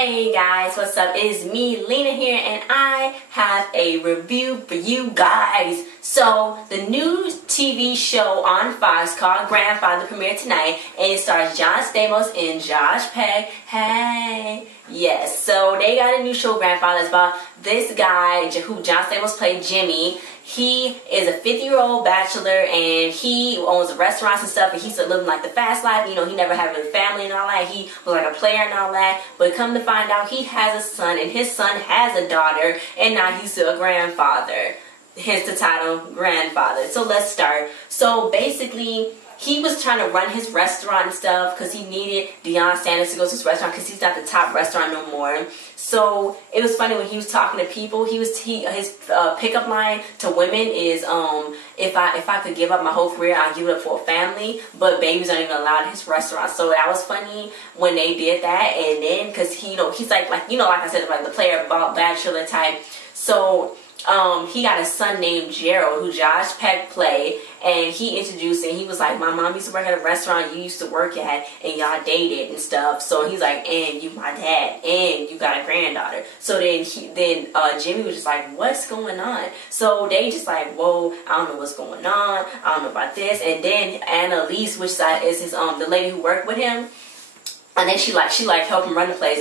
Hey guys, what's up? It is me, Lena here, and I have a review for you guys. So, the new TV show on Fox called Grandfather premiered tonight, and it stars John Stamos and Josh Peck. Hey! Yes, so they got a new show, Grandfather. It's about this guy who John Stamos played, Jimmy. He is a 50-year-old bachelor, and he owns restaurants and stuff, and he's living like the fast life. You know, he never had a family and all that. He was like a player and all that. But come to find out, he has a son, and his son has a daughter, and now he's a grandfather. Hence the title, Grandfather. So let's start. So basically, he was trying to run his restaurant and stuff because he needed John Stamos to go to his restaurant because he's not the top restaurant no more. So it was funny when he was talking to people. His pickup line to women is if I could give up my whole career, I'd give it up for a family. But babies aren't even allowed in his restaurant. So that was funny when they did that. And then because he's like I said, like the player bachelor type. So he got a son named Gerald, who Josh Peck played, and he introduced him. He was like, my mom used to work at a restaurant you used to work at, and y'all dated and stuff. So he's like, and you my dad, and you got a granddaughter. So then Jimmy was just like, what's going on? So they just like, whoa, I don't know what's going on. I don't know about this. And then Annalise, which is his the lady who worked with him, and then she helped him run the place.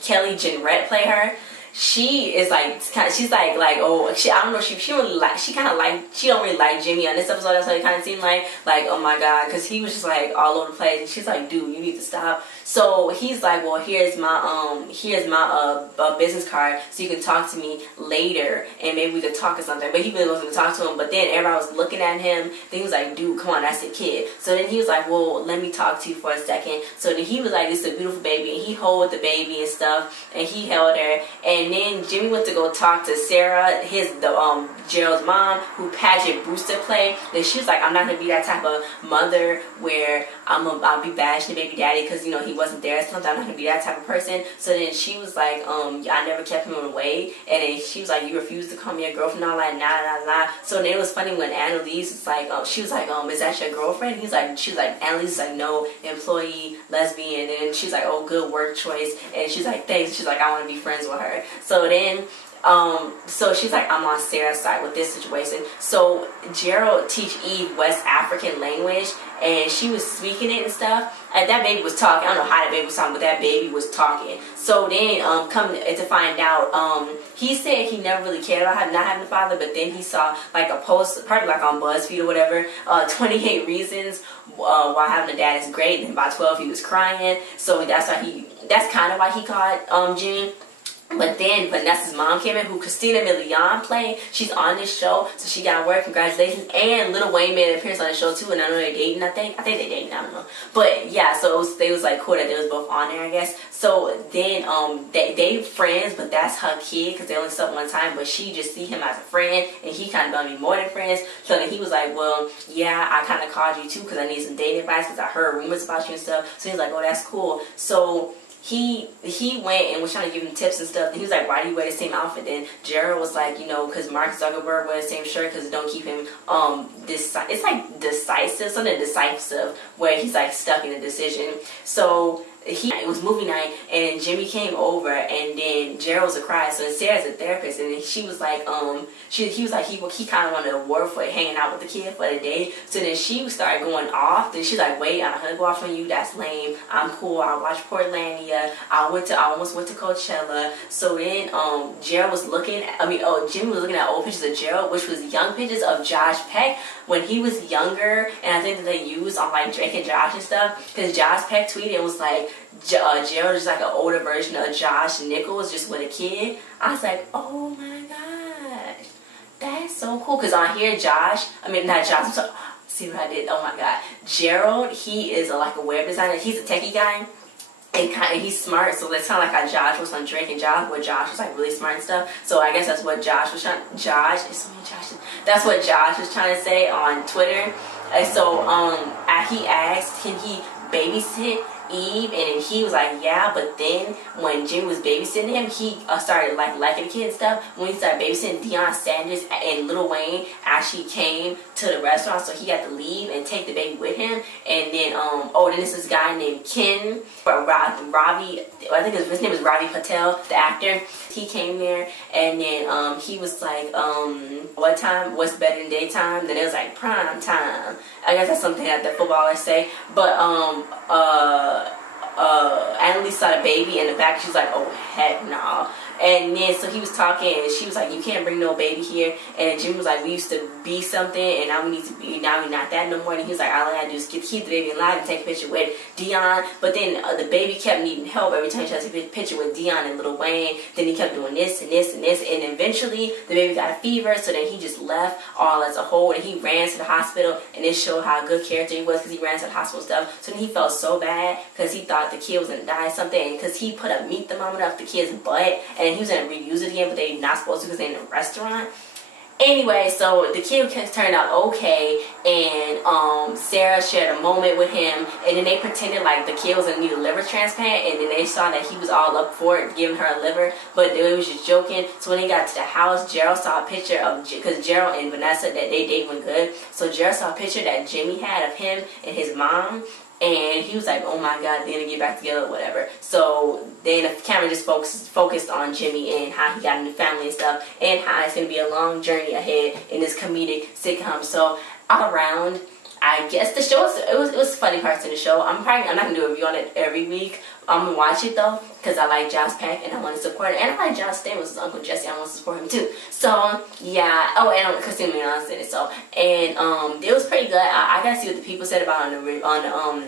Kelly Jenrette played her. She is like, she's like, oh, I don't know, she don't really like Jimmy on this episode. That's what it kind of seemed like, oh my god, because he was just like all over the place, and she's like, dude, you need to stop. So he's like, well, here's my business card, so you can talk to me later, and maybe we could talk or something. But he really wasn't gonna talk to him. But then everybody was looking at him. Then he was like, dude, come on, that's a kid. So then he was like, well, let me talk to you for a second. So then he was like, this is a beautiful baby, and he held the baby and stuff, and he held her. And then Jimmy went to go talk to SARA, Gerald's mom, who Paget Brewster played. Then she was like, I'm not gonna be that type of mother where I'll be bashing the baby daddy because he wasn't there. Sometimes I'm not gonna be that type of person. So then she was like, I never kept him away. And then she was like, you refused to call me a girlfriend, all that, nah. So then it was funny when Annalise was like, she was like, is that your girlfriend? She was like, Annalise was like, no, employee, lesbian. And then she's like, oh, good work choice. And she's like, thanks. She's like, I want to be friends with her. So then, so she's like, I'm on Sarah's side with this situation. So Gerald teach Eve West African language, and she was speaking it and stuff. And that baby was talking. I don't know how that baby was talking, but that baby was talking. So then, come to find out, he said he never really cared about not having a father, but then he saw like a post, probably like on BuzzFeed or whatever, 28 reasons why having a dad is great. And by 12 he was crying. So that's kind of why he called Jimmy. But then Vanessa's mom came in, who Christina Milian played. She's on this show, so she got work. Congratulations. And Lil Wayne made an appearance on the show too, and I know they're dating. I think they're dating. I don't know. But yeah, so they was like cool that they was both on there, I guess. So then they friends, but that's her kid because they only slept one time. But she just see him as a friend, and he kind of want to be more than friends. So then he was like, well, yeah, I kind of called you too because I need some dating advice because I heard rumors about you and stuff. So he's like, oh, that's cool. So he went and was trying to give him tips and stuff. And he was like, why do you wear the same outfit? Then Gerald was like, because Mark Zuckerberg wears the same shirt because it don't keep him it's like decisive, something decisive, where he's like stuck in a decision. So it was movie night, and Jimmy came over, and then Gerald was a cry. So Sarah's a therapist, and then she was like, he was like, he kind of wanted an award for hanging out with the kid for the day. So then she started going off. Then she's like, wait, I'm not gonna go off on you. That's lame. I'm cool. I watched Portlandia. I almost went to Coachella. So then Gerald was Jimmy was looking at old pictures of Gerald, which was young pictures of Josh Peck when he was younger, and I think that they used on like Drake and Josh and stuff, because Josh Peck tweeted and was like, Gerald is like an older version of Josh Nichols, just with a kid. I was like, oh my gosh, that's so cool. Because on here, see what I did? Oh my god, Gerald, he is like a web designer. He's a techie guy. And he's smart, so that's kind of like how Josh was on Drake and Josh, where Josh was like really smart and stuff. So I guess that's what Josh was trying. There's so many Joshes. That's what Josh was trying to say on Twitter. And so he asked, can he babysit Eve, and then he was like, yeah, but then when Jimmy was babysitting him, he started like liking the kid and stuff. When he started babysitting, Deion Sanders and Lil Wayne actually came to the restaurant, so he had to leave and take the baby with him. And then then this is this guy named Ken, or Ravi, I think his name was Ravi Patel, the actor. He came there, and then he was like, what time, what's better than daytime? Then it was like prime time. I guess that's something that the footballers say. But Annalise saw the baby in the back. She was like, oh heck no. And then so he was talking, and she was like, you can't bring no baby here. And Jimmy was like, we used to be something, and now we need to be, now we're not that no more. And he was like, all I gotta do is keep the baby alive and take a picture with Deion. But then the baby kept needing help every time she had to take a picture with Deion and Lil Wayne. Then he kept doing this and this and this, and eventually the baby got a fever. So then he just left all as a whole, and he ran to the hospital, and it showed how good character he was because he ran to the hospital stuff. So then he felt so bad because he thought the kid was gonna die or something, because he put a meat thermometer up the kid's butt, and he was going to reuse it again, but they're not supposed to because they're in a restaurant. Anyway, so the kid turned out okay, and SARA shared a moment with him, and then they pretended like the kid was going to need a liver transplant, and then they saw that he was all up for it, giving her a liver, but they was just joking. So when they got to the house, Gerald saw a picture of, because Gerald and Vanessa, that they date when good, so Gerald saw a picture that Jimmy had of him and his mom. And he was like, oh my God, they're going to get back together or whatever. So then the camera just focused on Jimmy and how he got a new family and stuff, and how it's going to be a long journey ahead in this comedic sitcom. So all around, I guess the show, it was funny parts in the show. I'm not going to do a review on it every week. I'm going to watch it though, because I like Josh Peck and I want to support it. And I like John Stamos' Uncle Jesse. I want to support him too. So, yeah. Oh, and Christina Milian said it. So, and it was pretty good. I got to see what the people said about it on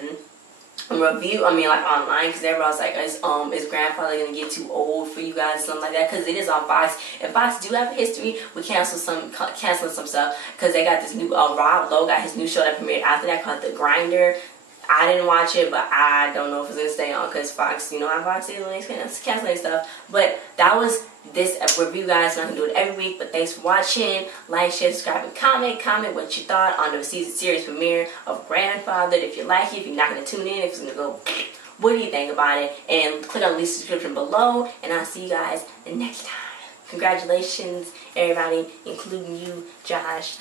the review, I mean like online, because everybody was like, is grandfather gonna get too old for you guys, something like that, because it is on Fox, and Fox do have a history with canceling some stuff, because they got this new Rob Lowe got his new show that premiered after that called The Grinder. I didn't watch it, but I don't know if it's gonna stay on, because Fox, you know how Fox is when they canceling stuff. But that was this review, guys. I'm not gonna do it every week, but thanks for watching. Like, share, subscribe, and comment what you thought on the series premiere of Grandfather. If you like it, if you're not gonna tune in, if it's gonna go, what do you think about it? And click on the description below, and I'll see you guys the next time. Congratulations, everybody, including you, Josh.